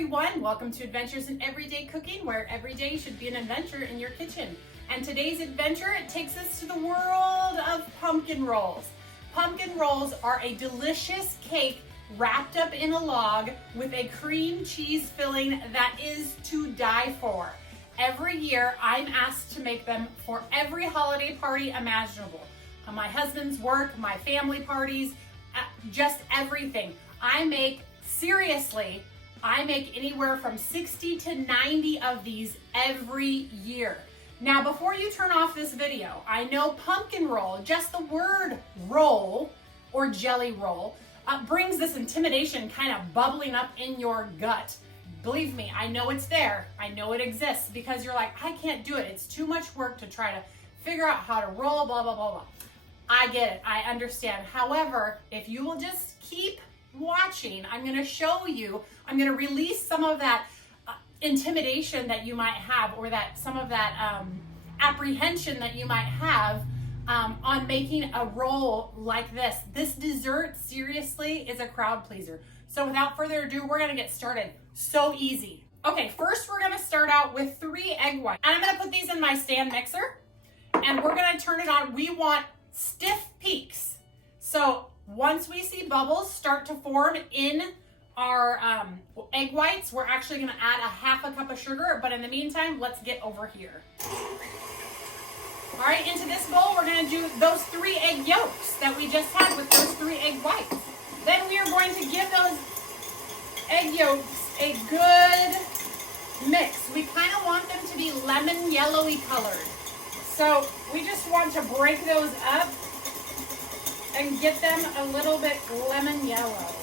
everyone, welcome to Adventures in Everyday Cooking, where every day should be an adventure in your kitchen. And today's adventure, it takes us to the world of pumpkin rolls. Pumpkin rolls are a delicious cake wrapped up in a log with a cream cheese filling that is to die for. Every year, I'm asked to make them for every holiday party imaginable. My husband's work, my family parties, just everything. I make anywhere from 60 to 90 of these every year. Now, before you turn off this video, I know pumpkin roll, just the word roll or jelly roll, brings this intimidation kind of bubbling up in your gut. Believe me, I know it's there. I know it exists because you're like, I can't do it. It's too much work to try to figure out how to roll, blah, blah, blah, blah. I get it. I understand. However, if you will just keep watching, I'm going to show you, I'm going to release some of that intimidation that you might have, or that some of that apprehension that you might have on making a roll like this. This dessert seriously is a crowd pleaser. So without further ado, we're going to get started. So easy. Okay, first we're going to start out with 3 egg whites. And I'm going to put these in my stand mixer and we're going to turn it on. We want stiff peaks. So once we see bubbles start to form in our egg whites, we're actually going to add a half a cup of sugar. But in the meantime, let's get over here. All right, into this bowl, we're going to do those 3 egg yolks that we just had with those 3 egg whites. Then we are going to give those egg yolks a good mix. We kind of want them to be lemon yellowy colored. So we just want to break those up and get them a little bit lemon yellow.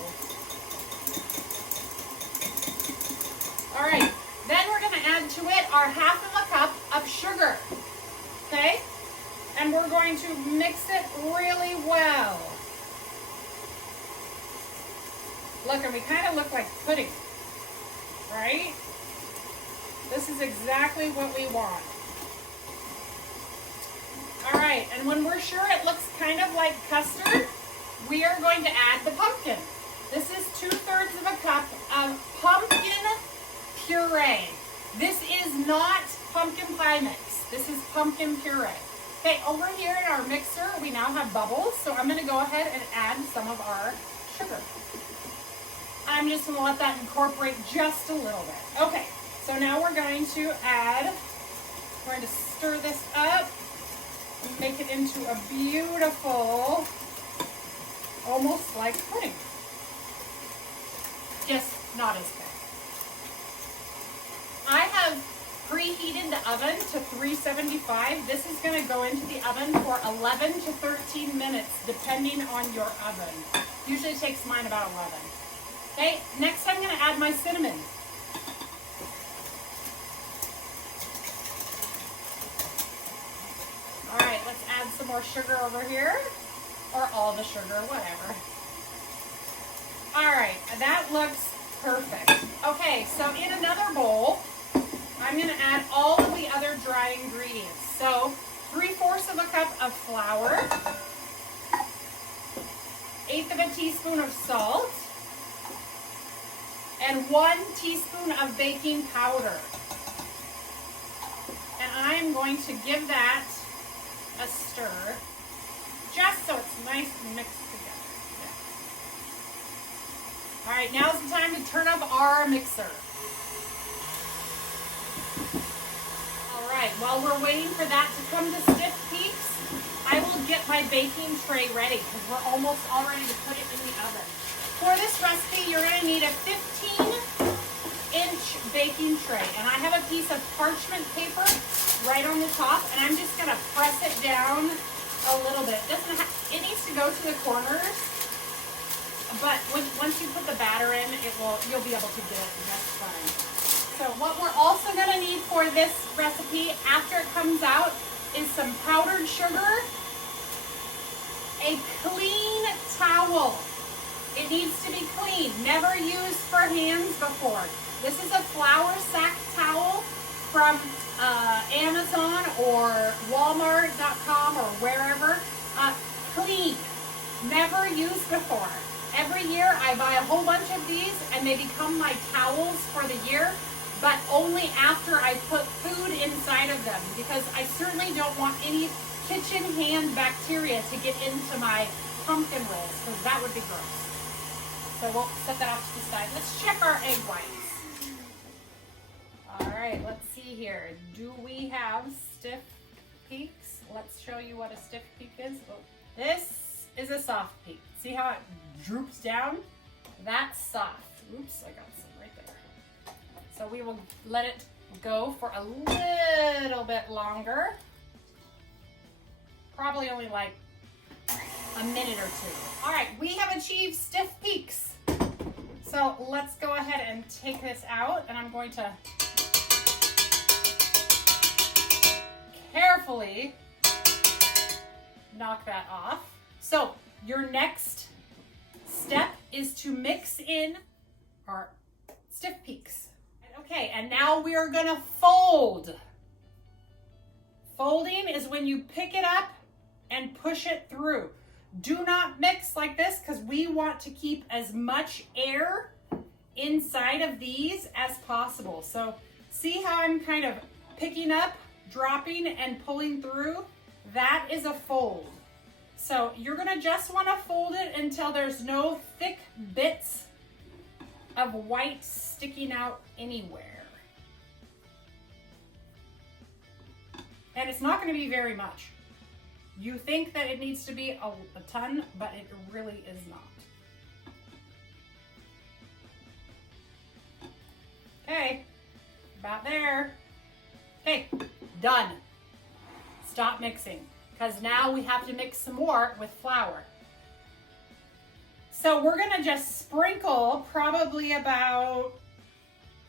All right, then we're going to add to it our half of a cup of sugar, okay? And we're going to mix it really well. Look, and we kind of look like pudding, right? This is exactly what we want. All right, and when we're sure it looks kind of like custard, we are going to add the pumpkin. This is 2/3 of a cup of pumpkin puree. This is not pumpkin pie mix. This is pumpkin puree. Okay, over here in our mixer, we now have bubbles, so I'm going to go ahead and add some of our sugar. I'm just going to let that incorporate just a little bit. Okay, so now we're going to stir this up and make it into a beautiful, almost like pudding. Just not as big. I have preheated the oven to 375. This is going to go into the oven for 11 to 13 minutes, depending on your oven. Usually it takes mine about 11. Okay, next I'm going to add my cinnamon. All right, let's add some more sugar over here, or all the sugar, whatever. All right, that looks perfect. Okay, so in another bowl, I'm going to add all of the other dry ingredients. So 3/4 of a cup of flour, 1/8 of a teaspoon of salt, and 1 teaspoon of baking powder. And I'm going to give that a stir, just so it's nice and mixed together. Yeah. All right, now's the time to turn up our mixer. All right, while we're waiting for that to come to stiff peaks, I will get my baking tray ready because we're almost all ready to put it in the oven. For this recipe, you're going to need a 15-inch baking tray. And I have a piece of parchment paper right on the top, and I'm just going to press it down a little bit. It needs to go to the corners, but once you put the batter in, you'll be able to get it, and that's fine. So what we're also going to need for this recipe after it comes out is some powdered sugar, a clean towel. It needs to be clean, never used for hands before. This is a flour sack towel from Amazon or Walmart.com or wherever. Clean, never used before. Every year I buy a whole bunch of these and they become my towels for the year, but only after I put food inside of them, because I certainly don't want any kitchen hand bacteria to get into my pumpkin rolls, because that would be gross. So we'll set that off to the side. Let's check our egg whites. All right, let's see here. Do we have stiff peaks? Let's show you what a stiff peak is. Oh, this is a soft peak. See how it droops down? That's soft. Oops, I got some right there. So we will let it go for a little bit longer. Probably only like a minute or two. All right, we have achieved stiff peaks. So let's go ahead and take this out, and I'm going to carefully knock that off. So your next step is to mix in our stiff peaks. Okay, and now we are gonna fold. Folding is when you pick it up and push it through. Do not mix like this, because we want to keep as much air inside of these as possible. So see how I'm kind of picking up, dropping, and pulling through? That is a fold. So you're gonna just wanna fold it until there's no thick bits of white sticking out anywhere. And it's not gonna be very much. You think that it needs to be a ton, but it really is not. Okay, about there. Okay, done. Stop mixing, because now we have to mix some more with flour. So we're gonna just sprinkle probably about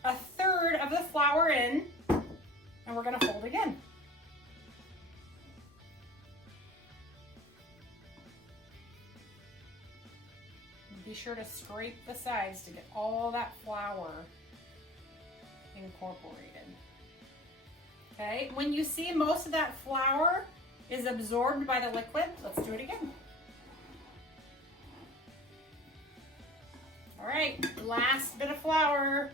a third of the flour in, and we're gonna fold again. Be sure to scrape the sides to get all that flour incorporated. Okay, when you see most of that flour is absorbed by the liquid, let's do it again. All right, last bit of flour.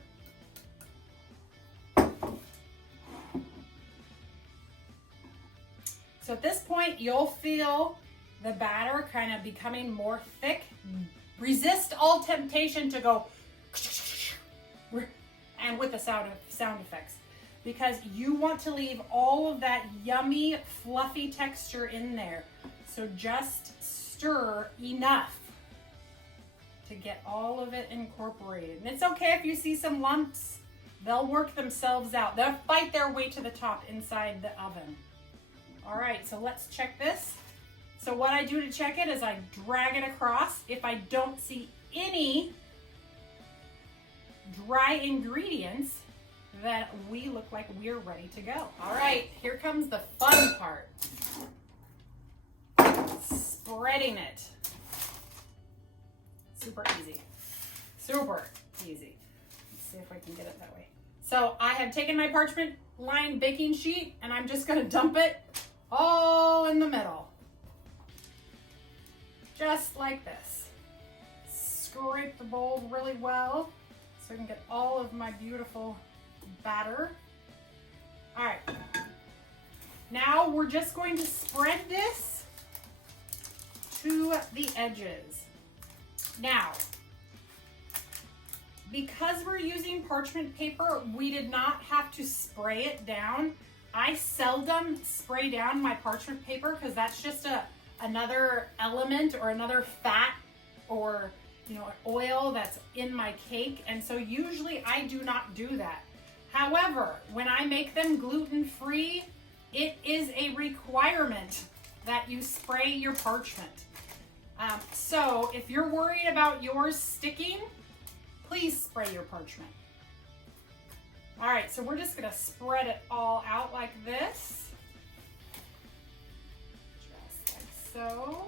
So at this point, you'll feel the batter kind of becoming more thick. Resist all temptation to go and with the sound effects, because you want to leave all of that yummy, fluffy texture in there. So just stir enough to get all of it incorporated. And it's okay if you see some lumps. They'll work themselves out. They'll fight their way to the top inside the oven. All right, so let's check this. So what I do to check it is I drag it across. If I don't see any dry ingredients, then we look like we're ready to go. All right, here comes the fun part. Spreading it. Super easy. Super easy. Let's see if I can get it that way. So I have taken my parchment lined baking sheet, and I'm just gonna dump it all in the middle. Just like this. Scrape the bowl really well so I can get all of my beautiful batter. All right. Now we're just going to spread this to the edges. Now, because we're using parchment paper, we did not have to spray it down. I seldom spray down my parchment paper because that's just another element or another fat or oil that's in my cake, and so usually I do not do that. However, when I make them gluten-free, it is a requirement that you spray your parchment. So if you're worried about yours sticking, please spray your parchment. All right, so we're just gonna spread it all out like this. Just like so.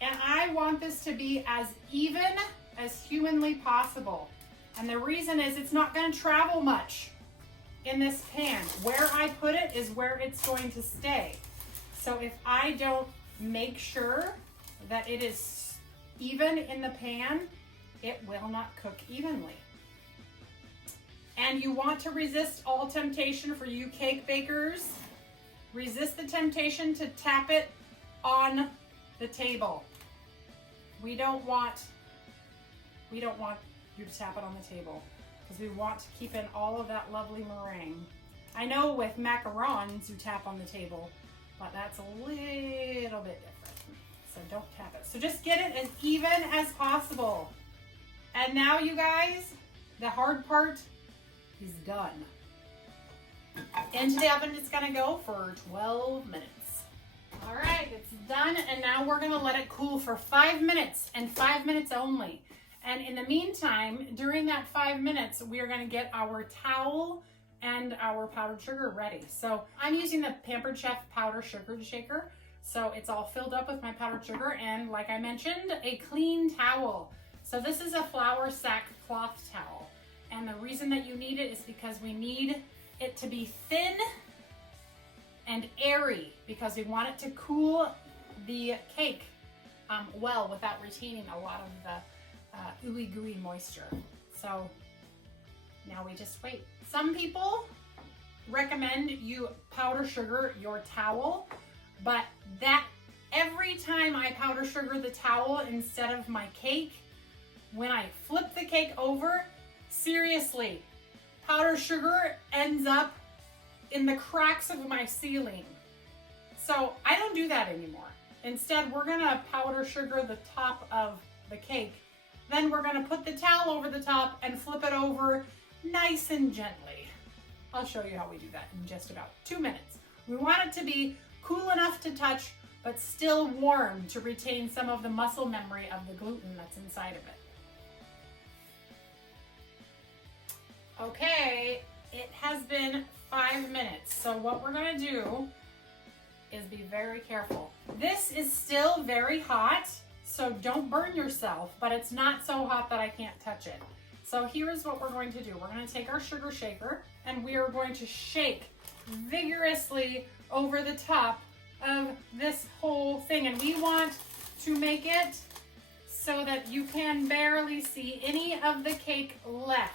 And I want this to be as even as humanly possible. And the reason is it's not gonna travel much in this pan. Where I put it is where it's going to stay. So if I don't make sure that it is even in the pan. It will not cook evenly. And you want to resist all temptation for you cake bakers. Resist the temptation to tap it on the table. We don't want you to tap it on the table because we want to keep in all of that lovely meringue. I know with macarons you tap on the table, but that's a little bit different. So don't tap it. So just get it as even as possible. And now you guys, the hard part is done. Into the oven it's gonna go for 12 minutes. All right, it's done, and now we're gonna let it cool for 5 minutes, and 5 minutes only. And in the meantime, during that 5 minutes, we are gonna get our towel and our powdered sugar ready. So I'm using the Pampered Chef powder sugar shaker. So it's all filled up with my powdered sugar, and like I mentioned, a clean towel. So this is a flour sack cloth towel. And the reason that you need it is because we need it to be thin and airy because we want it to cool the cake well without retaining a lot of the ooey gooey moisture. So now we just wait. Some people recommend you powder sugar your towel, but that every time I powder sugar the towel instead of my cake, when I flip the cake over, seriously, powder sugar ends up in the cracks of my ceiling. So I don't do that anymore. Instead, we're gonna powder sugar the top of the cake. Then we're gonna put the towel over the top and flip it over nice and gently. I'll show you how we do that in just about 2 minutes. We want it to be cool enough to touch, but still warm to retain some of the muscle memory of the gluten that's inside of it. Okay, it has been 5 minutes. So what we're gonna do is be very careful. This is still very hot, so don't burn yourself, but it's not so hot that I can't touch it. So here's what we're going to do. We're gonna take our sugar shaker and we are going to shake vigorously over the top of this whole thing. And we want to make it so that you can barely see any of the cake left.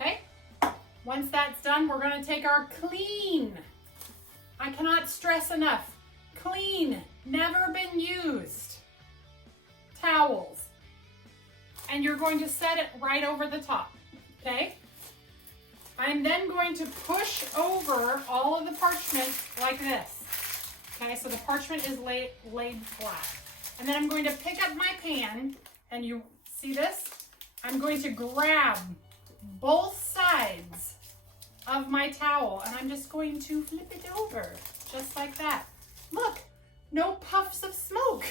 Okay, once that's done, we're gonna take our clean, I cannot stress enough, clean, never been used towels, and you're going to set it right over the top, okay? I'm then going to push over all of the parchment like this, okay? So the parchment is laid flat. And then I'm going to pick up my pan, and you see this? I'm going to grab both sides of my towel, and I'm just going to flip it over, just like that. Look, no puffs of smoke.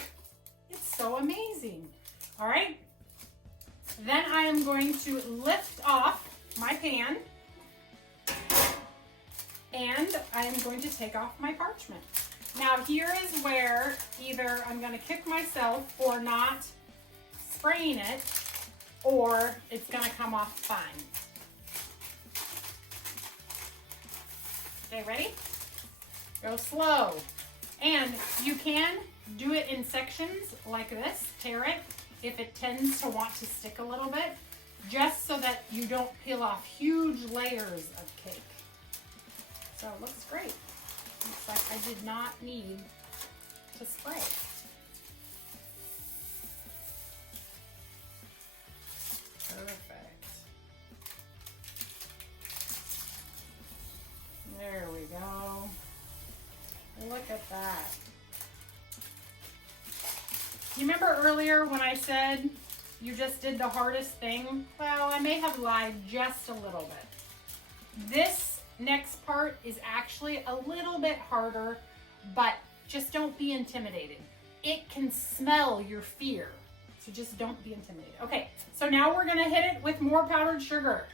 It's so amazing. All right. Then I am going to lift off my pan, and I am going to take off my parchment. Now here is where either I'm going to kick myself for not spraying it, or it's going to come off fine. Okay, ready? Go slow. And you can do it in sections like this, tear it, if it tends to want to stick a little bit, just so that you don't peel off huge layers of cake. So it looks great. Looks like I did not need to spray. Perfect. There we go. Look at that. You remember earlier when I said you just did the hardest thing? Well, I may have lied just a little bit. This next part is actually a little bit harder, but just don't be intimidated. It can smell your fear, so just don't be intimidated. Okay, so now we're gonna hit it with more powdered sugar.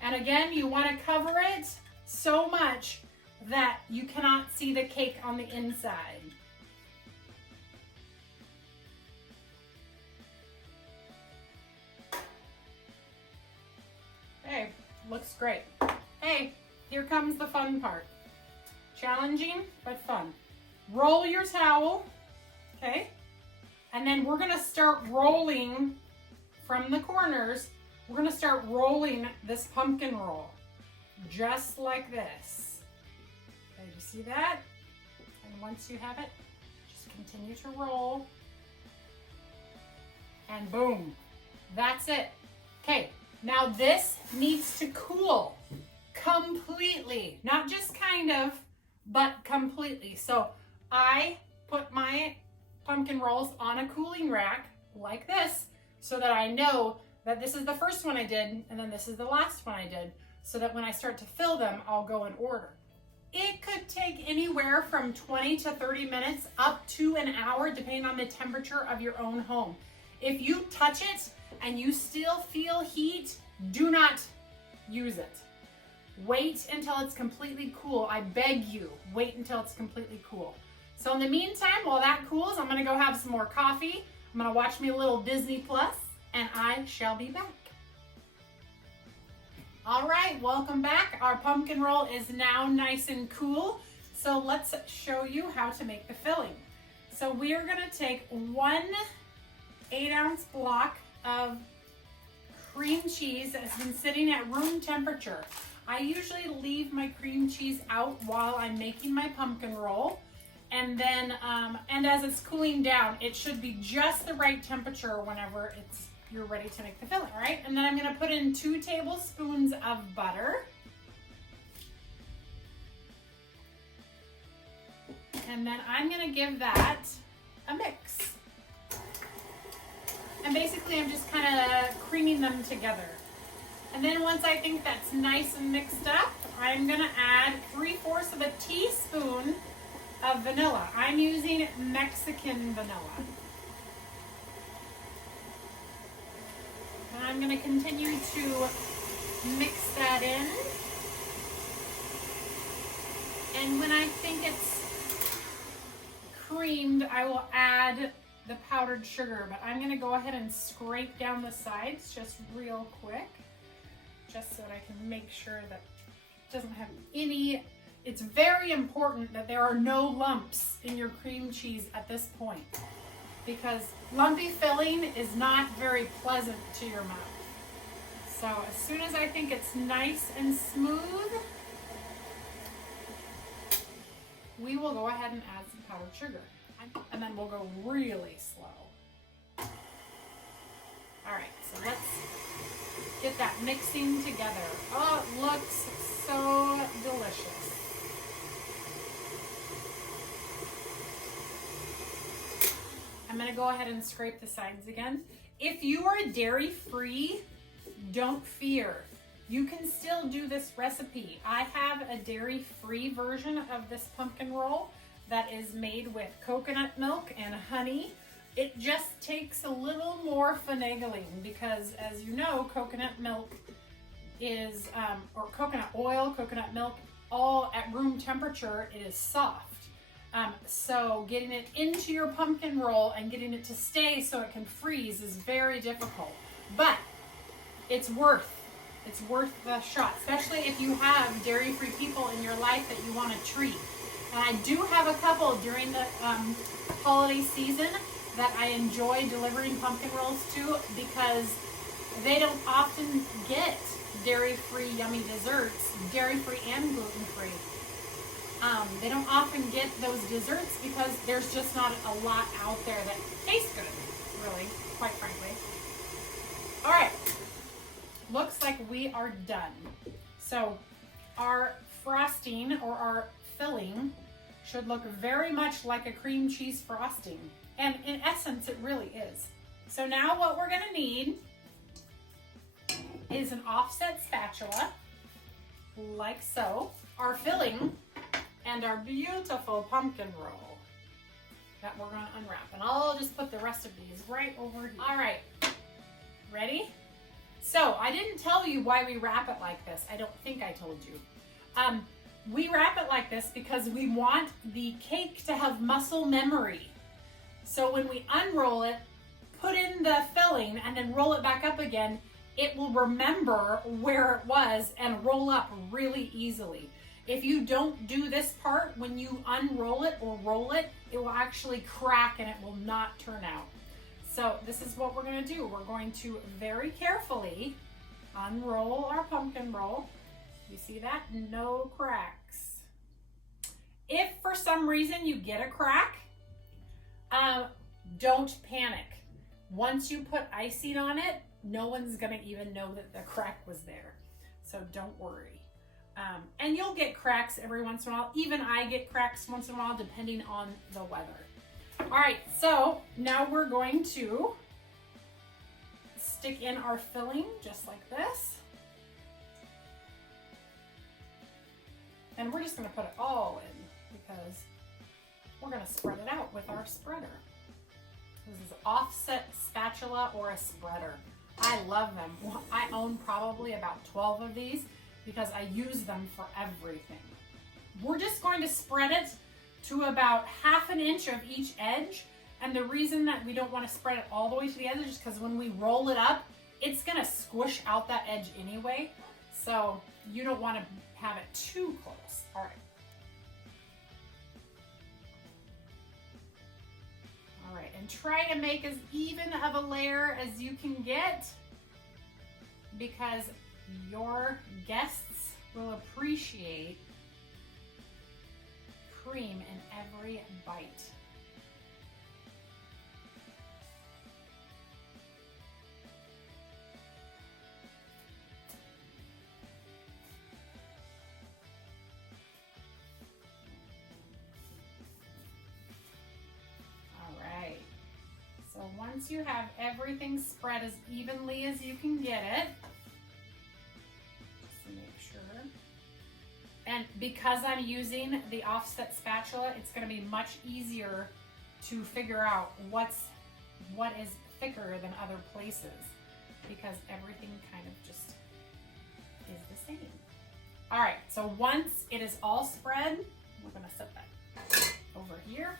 And again, you wanna cover it so much that you cannot see the cake on the inside. Okay, Looks great. Hey, here comes the fun part. Challenging, but fun. Roll your towel, okay? And then we're gonna start rolling from the corners. We're gonna start rolling this pumpkin roll, just like this. Okay, you see that? And once you have it, just continue to roll. And boom, that's it. Okay, now this needs to cool completely, not just kind of, but completely. So I put my pumpkin rolls on a cooling rack like this so that I know that this is the first one I did and then this is the last one I did, so that when I start to fill them, I'll go in order. It could take anywhere from 20 to 30 minutes up to an hour, depending on the temperature of your own home. If you touch it and you still feel heat, do not use it. Wait until it's completely cool. I beg you, wait until it's completely cool. So in the meantime, while that cools, I'm gonna go have some more coffee. I'm gonna watch me a little Disney Plus, and I shall be back. All right, welcome back. Our pumpkin roll is now nice and cool. So let's show you how to make the filling. So we are gonna take 1 8-ounce block of cream cheese that has been sitting at room temperature. I usually leave my cream cheese out while I'm making my pumpkin roll. And then, and as it's cooling down, it should be just the right temperature whenever you're ready to make the filling, all right? And then I'm gonna put in 2 tablespoons of butter. And then I'm gonna give that a mix. And basically I'm just kind of creaming them together. And then once I think that's nice and mixed up, I'm gonna add 3/4 of a teaspoon of vanilla. I'm using Mexican vanilla. And I'm gonna continue to mix that in. And when I think it's creamed, I will add the powdered sugar, but I'm gonna go ahead and scrape down the sides just real quick, just so that I can make sure that it doesn't have any. It's very important that there are no lumps in your cream cheese at this point, because lumpy filling is not very pleasant to your mouth. So as soon as I think it's nice and smooth, we will go ahead and add some powdered sugar. And then we'll go really slow. All right, so let's get that mixing together. Oh, it looks so delicious. I'm gonna go ahead and scrape the sides again. If you are dairy-free, don't fear. You can still do this recipe. I have a dairy-free version of this pumpkin roll that is made with coconut milk and honey. It just takes a little more finagling because, as you know, coconut milk is, or coconut oil, coconut milk, all at room temperature, it is soft. So getting it into your pumpkin roll and getting it to stay so it can freeze is very difficult. But it's worth the shot, especially if you have dairy-free people in your life that you want to treat. And I do have a couple during the holiday season that I enjoy delivering pumpkin rolls to, because they don't often get dairy-free yummy desserts, dairy-free and gluten-free. They don't often get those desserts because there's just not a lot out there that tastes good, really, quite frankly. All right, looks like we are done. So our frosting, or our filling, should look very much like a cream cheese frosting. And in essence, it really is. So now what we're gonna need is an offset spatula, like so, our filling, and our beautiful pumpkin roll that we're gonna unwrap. And I'll just put the rest of these right over here. All right, ready? So I didn't tell you why we wrap it like this. I don't think I told you. We wrap it like this because we want the cake to have muscle memory. So when we unroll it, put in the filling, and then roll it back up again, it will remember where it was and roll up really easily. If you don't do this part, when you unroll it or roll it, it will actually crack and it will not turn out. So this is what we're going to do. We're going to very carefully unroll our pumpkin roll. You see that? No cracks. If for some reason you get a crack, don't panic. Once you put icing on it, no one's going to even know that the crack was there. So don't worry. And you'll get cracks every once in a while. Even I get cracks once in a while, depending on the weather. All right, so now we're going to stick in our filling just like this. And we're just going to put it all in because we're going to spread it out with our spreader. This is offset spatula or a spreader. I love them. I own probably about 12 of these because I use them for everything. We're just going to spread it to about 1/2 inch of each edge. And the reason that we don't want to spread it all the way to the edge is because when we roll it up, it's going to squish out that edge anyway. So you don't want to have it too close. All right. All right, and try to make as even of a layer as you can get because your guests will appreciate cream in every bite. So once you have everything spread as evenly as you can get it, just to make sure. And because I'm using the offset spatula, it's going to be much easier to figure out what is thicker than other places because everything kind of just is the same. All right, so once it is all spread, we're going to set that over here.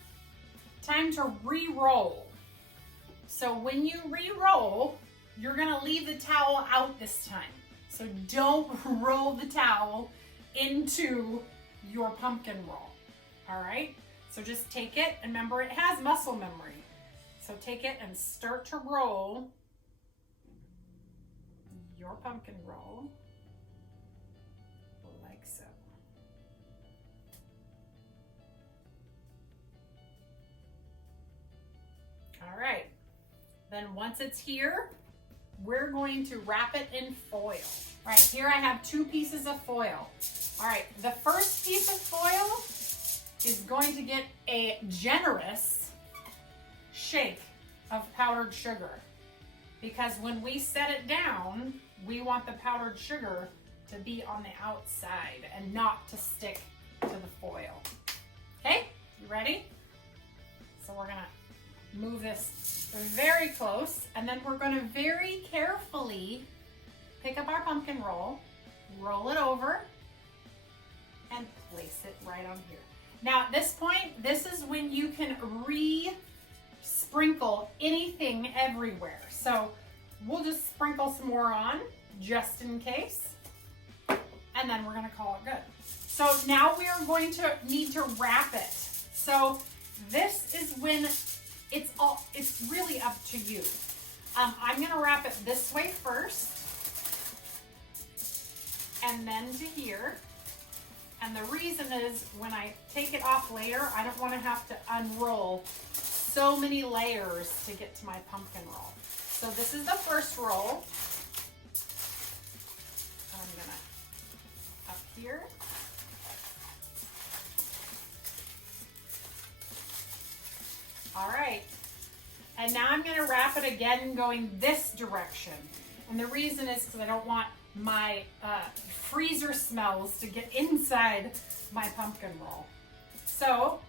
Time to re-roll. So when you re-roll, you're gonna leave the towel out this time. So don't roll the towel into your pumpkin roll, all right? So just take it, and remember it has muscle memory. So take it and start to roll your pumpkin roll like so. All right. Then once it's here, we're going to wrap it in foil. All right, here I have 2 pieces of foil. All right, the first piece of foil is going to get a generous shake of powdered sugar because when we set it down, we want the powdered sugar to be on the outside and not to stick to the foil. Okay, you ready? So we're gonna move this very close, and then we're going to very carefully pick up our pumpkin roll, roll it over, and place it right on here. Now at this point, this is when you can sprinkle anything everywhere. So we'll just sprinkle some more on just in case, and then we're going to call it good. So now we are going to need to wrap it. So this is when it's really up to you. I'm gonna wrap it this way first, and then to here. And the reason is when I take it off later, I don't want to have to unroll so many layers to get to my pumpkin roll. So this is the first roll. I'm gonna up here. All right, and now I'm going to wrap it again going this direction. And the reason is because I don't want my freezer smells to get inside my pumpkin roll. So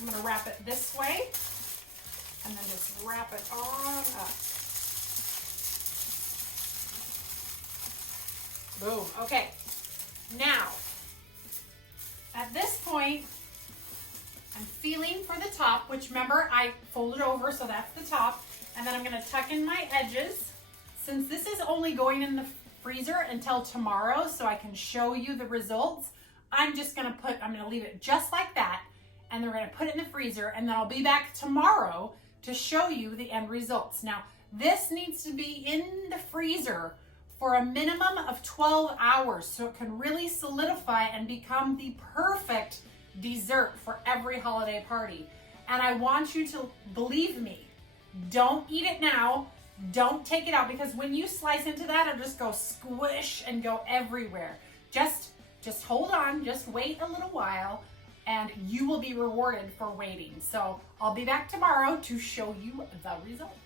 I'm going to wrap it this way and then just wrap it on up. Boom. Okay, now at this point, I'm feeling for the top, which remember I folded over, so that's the top. And then I'm going to tuck in my edges since this is only going in the freezer until tomorrow so I can show you the results, I'm gonna leave it just like that, and then we're gonna put it in the freezer, and then I'll be back tomorrow to show you the end results. Now, this needs to be in the freezer for a minimum of 12 hours so it can really solidify and become the perfect dessert for every holiday party. And I want you to believe me, don't eat it now, don't take it out, because when you slice into that, it'll just go squish and go everywhere. Just hold on, just wait a little while, and you will be rewarded for waiting. So I'll be back tomorrow to show you the results.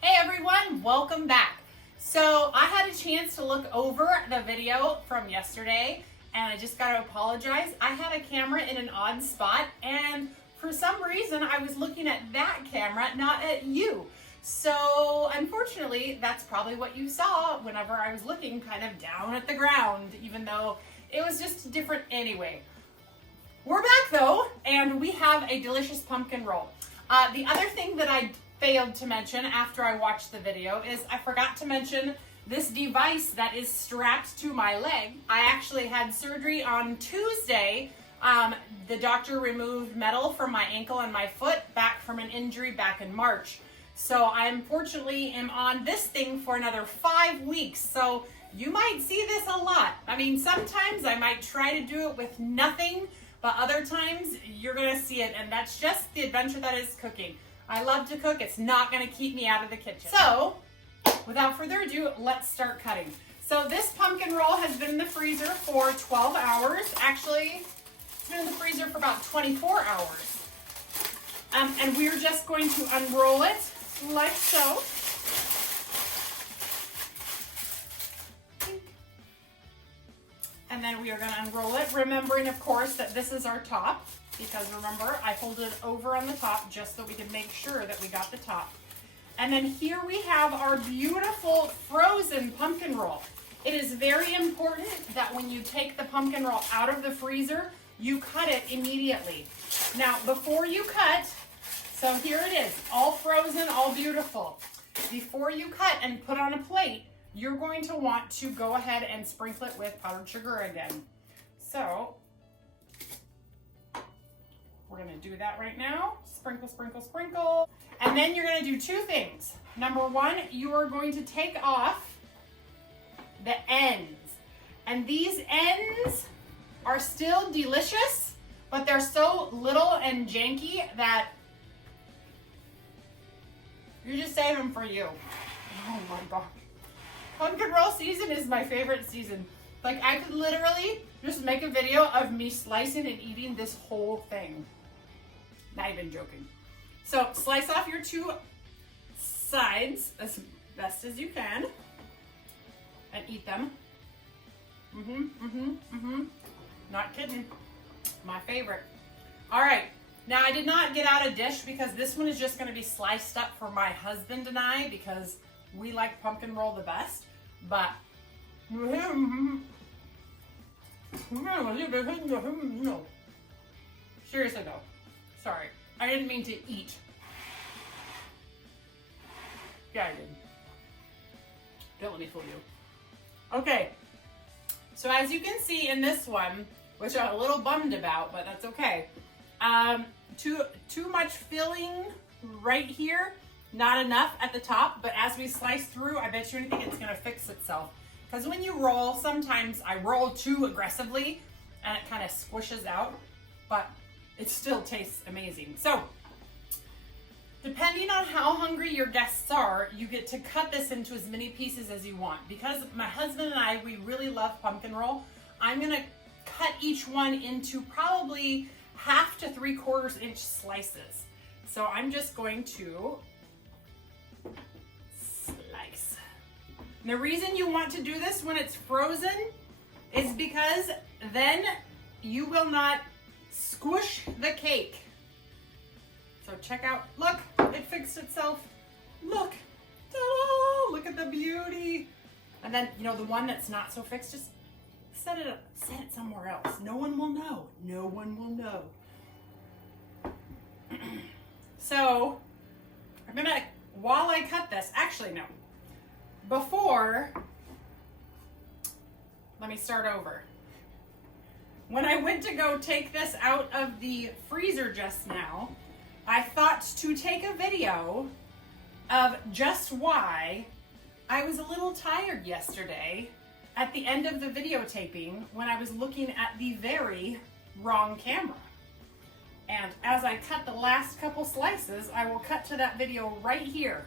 Hey everyone, welcome back. So I had a chance to look over the video from yesterday, and I just got to apologize. I had a camera in an odd spot, and for some reason I was looking at that camera, not at you. So unfortunately, that's probably what you saw whenever I was looking kind of down at the ground, even though it was just different anyway. We're back though, and we have a delicious pumpkin roll. The other thing that I failed to mention after I watched the video is I forgot to mention this device that is strapped to my leg. I actually had surgery on Tuesday. The doctor removed metal from my ankle and my foot back from an injury back in March. So I unfortunately am on this thing for another 5 weeks. So you might see this a lot. I mean, sometimes I might try to do it with nothing, but other times you're gonna see it, and that's just the adventure that is cooking. I love to cook. It's not gonna keep me out of the kitchen. So without further ado, let's start cutting. So this pumpkin roll has been in the freezer for 12 hours. Actually, it's been in the freezer for about 24 hours. And we're just going to unroll it like so. And then we are going to unroll it, remembering, of course, that this is our top, because remember, I folded it over on the top just so we could make sure that we got the top. And then here we have our beautiful frozen pumpkin roll. It is very important that when you take the pumpkin roll out of the freezer, you cut it immediately. Now, before you cut, so here it is, all frozen, all beautiful. Before you cut and put on a plate, you're going to want to go ahead and sprinkle it with powdered sugar again. So, we're gonna do that right now. Sprinkle, sprinkle, sprinkle. And then you're gonna do two things. Number one, you are going to take off the ends. And these ends are still delicious, but they're so little and janky that you just save them for you. Oh my gosh. Pumpkin roll season is my favorite season. Like, I could literally just make a video of me slicing and eating this whole thing. Not even joking. So slice off your two sides as best as you can and eat them. Not kidding. My favorite. All right. Now, I did not get out a dish because this one is just going to be sliced up for my husband and I, because we like pumpkin roll the best. But seriously though, sorry, I didn't mean to eat. Yeah, I did. Don't let me fool you. Okay, so as you can see in this one, which I'm a little bummed about, but that's okay. Too much filling right here, not enough at the top, but as we slice through, I bet you anything it's gonna fix itself. Because when you roll, sometimes I roll too aggressively and it kind of squishes out, but it still tastes amazing. So, depending on how hungry your guests are, you get to cut this into as many pieces as you want. Because my husband and I, we really love pumpkin roll, I'm gonna cut each one into probably 1/2 to 3/4 inch slices. So I'm just going to slice. And the reason you want to do this when it's frozen is because then you will not squish the cake. So check out, look, it fixed itself. Look, ta-da, look at the beauty. And then, you know, the one that's not so fixed, just set it somewhere else. No one will know. No one will know. So I'm gonna, while I cut this, actually no, before, let me start over. When I went to go take this out of the freezer just now, I thought to take a video of just why I was a little tired yesterday at the end of the videotaping when I was looking at the very wrong camera. And as I cut the last couple slices, I will cut to that video right here.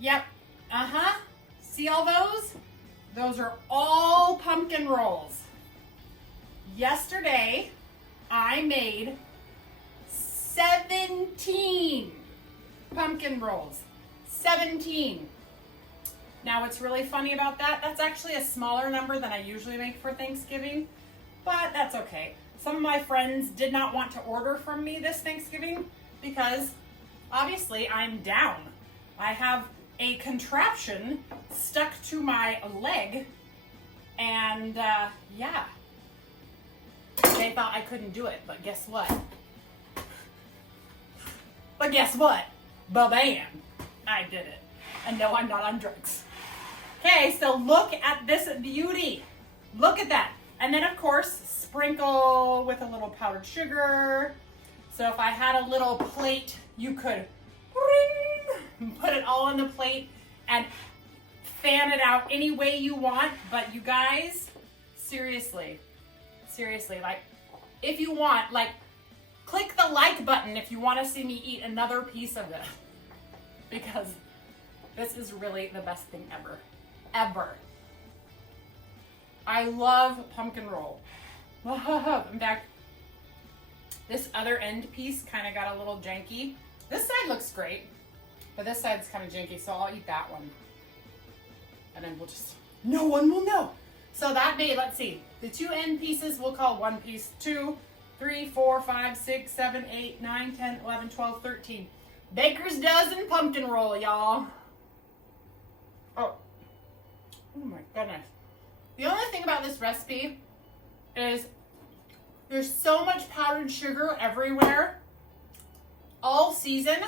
Yep, see all those? Those are all pumpkin rolls. Yesterday, I made 17 pumpkin rolls. 17. Now, what's really funny about that, that's actually a smaller number than I usually make for Thanksgiving, but that's okay. Some of my friends did not want to order from me this Thanksgiving because obviously I'm down. I have a contraption stuck to my leg, and yeah, they thought I couldn't do it, but guess what? Ba-bam, I did it. And no, I'm not on drugs. Okay, so look at this beauty. Look at that. And then of course, sprinkle with a little powdered sugar. So if I had a little plate, you could put it all on the plate and fan it out any way you want. But you guys, seriously, like, if you want, like, click the like button if you want to see me eat another piece of it. Because this is really the best thing ever. Ever. I love pumpkin roll. In fact, this other end piece kind of got a little janky. This side looks great, but this side's kind of janky, so I'll eat that one. And then we'll just, no one will know. So that made, let's see, the two end pieces we'll call one piece. 2, 3, 4, 5, 6, 7, 8, 9, 10, 11, 12, 13. Baker's dozen pumpkin roll, y'all. Oh my goodness. The only thing about this recipe is there's so much powdered sugar everywhere. All season,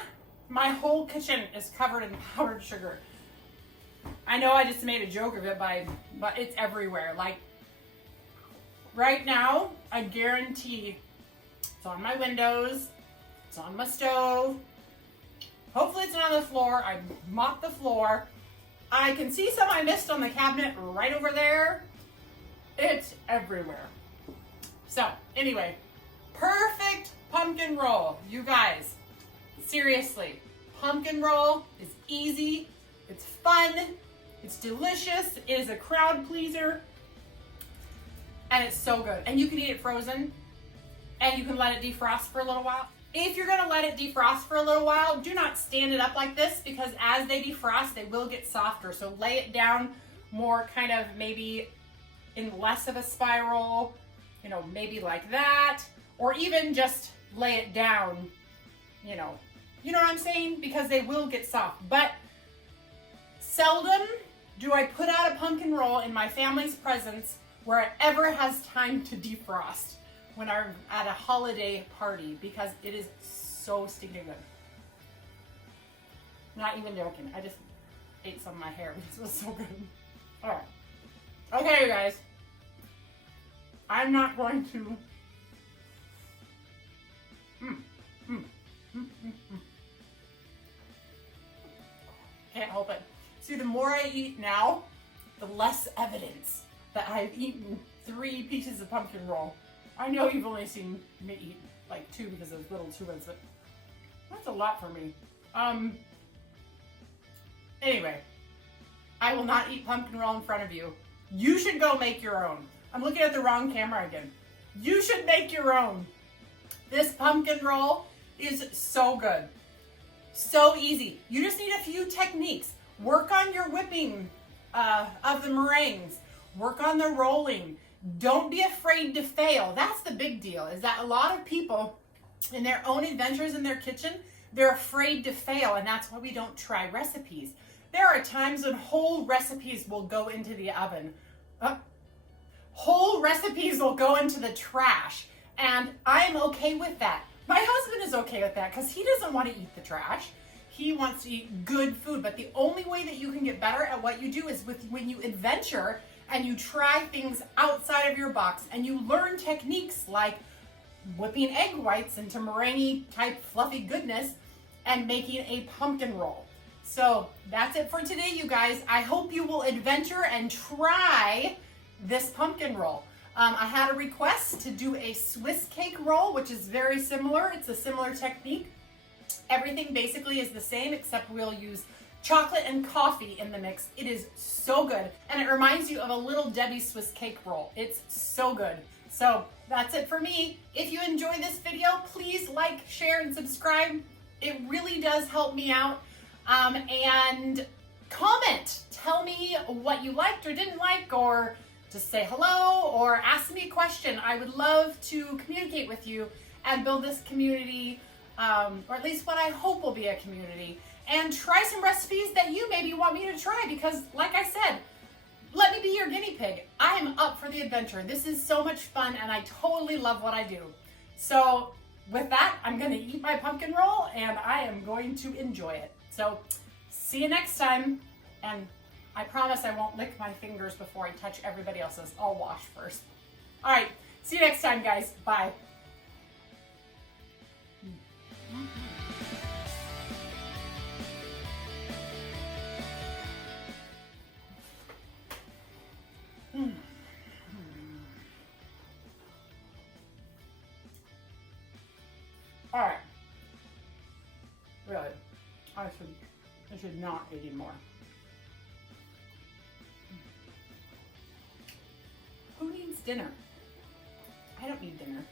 my whole kitchen is covered in powdered sugar. I know I just made a joke of it, but it's everywhere. Like, right now, I guarantee it's on my windows, it's on my stove. Hopefully it's not on the floor. I mopped the floor. I can see some I missed on the cabinet right over there. It's everywhere. So, anyway, perfect pumpkin roll. You guys, seriously, pumpkin roll is easy, it's fun, it's delicious, it is a crowd pleaser, and it's so good. And you can eat it frozen, and you can let it defrost for a little while. If you're gonna let it defrost for a little while, do not stand it up like this, because as they defrost, they will get softer. So lay it down more kind of maybe in less of a spiral, you know, maybe like that, or even just lay it down, you know what I'm saying? Because they will get soft. But seldom do I put out a pumpkin roll in my family's presence where it ever has time to defrost when I'm at a holiday party, because it is so stinking good. Not even joking. I just ate some of my hair because it was so good. All right. Okay, you guys. I'm not going to Can't help it. See, the more I eat now, the less evidence that I've eaten 3 pieces of pumpkin roll. I know you've only seen me eat like 2 because of little 2 ones, but that's a lot for me. Anyway, I will not eat pumpkin roll in front of you. You should go make your own. I'm looking at the wrong camera again. You should make your own. This pumpkin roll is so good. So easy. You just need a few techniques. Work on your whipping of the meringues. Work on the rolling. Don't be afraid to fail. That's the big deal, is that a lot of people in their own adventures in their kitchen, they're afraid to fail, and that's why we don't try recipes. There are times when whole recipes will go into the oven. Whole recipes will go into the trash, and I'm okay with that. My husband is okay with that because he doesn't want to eat the trash. He wants to eat good food, but the only way that you can get better at what you do is when you adventure and you try things outside of your box and you learn techniques like whipping egg whites into meringue type fluffy goodness and making a pumpkin roll. So that's it for today, you guys. I hope you will adventure and try this pumpkin roll. I had a request to do a Swiss cake roll, which is very similar. It's a similar technique. Everything basically is the same, except we'll use chocolate and coffee in the mix. It is so good. And it reminds you of a Little Debbie Swiss cake roll. It's so good. So that's it for me. If you enjoy this video, please like, share, and subscribe. It really does help me out. And comment. Tell me what you liked or didn't like, or just say hello, or ask me a question. I would love to communicate with you and build this community, or at least what I hope will be a community, and try some recipes that you maybe want me to try, because like I said, let me be your guinea pig. I am up for the adventure. This is so much fun and I totally love what I do. So with that, I'm gonna eat my pumpkin roll and I am going to enjoy it. So see you next time, and I promise I won't lick my fingers before I touch everybody else's. I'll wash first. All right, see you next time, guys. Bye. All right. Really, I should not eat anymore. Who needs dinner? I don't need dinner.